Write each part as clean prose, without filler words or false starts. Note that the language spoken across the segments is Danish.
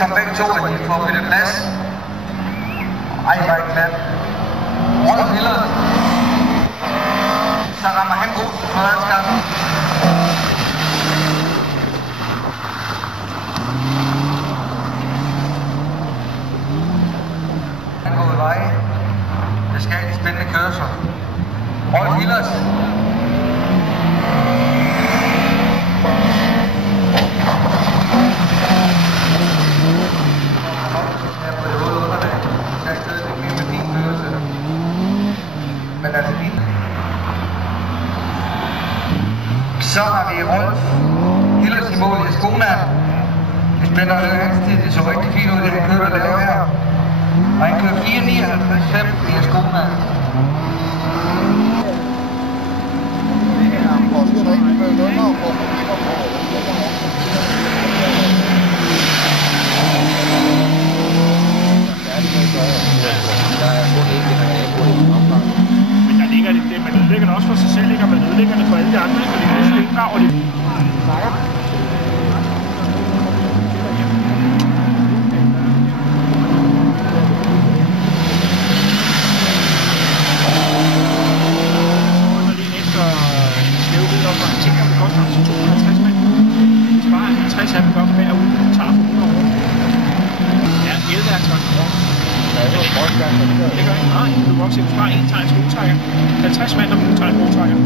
komme begge to, og de får byttet plads. Ej, hvor er det klart. Rolf Hiller. Så rammer han god på landskampen. Han går i vej. Det skal ikke spændende kørsel. Rolf Hillers. Men altså lige. Så har vi Rolf Hillers i mål i Ascona. Det spænder hans tid, det så rigtig fint ud, det han kører at lave her. Og han kører 4.59.5 i Ascona. Men der ligger det, man ødelægger det også for sig selv, ikke? Og man ødelægger det for alle de andre, fordi det er ikke graver det. Det gør ikke. Nej, du kan også se, at du sparer en tegn skruetrækker. 50 mand om en tegn skruetrækker.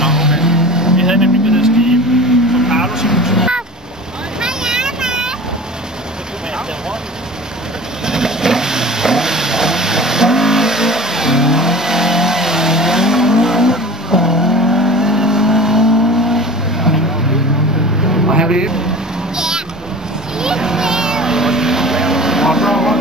Nå, okay. Vi havde nemlig med at stige for Carlos i huset. Og her det. Ja. Og så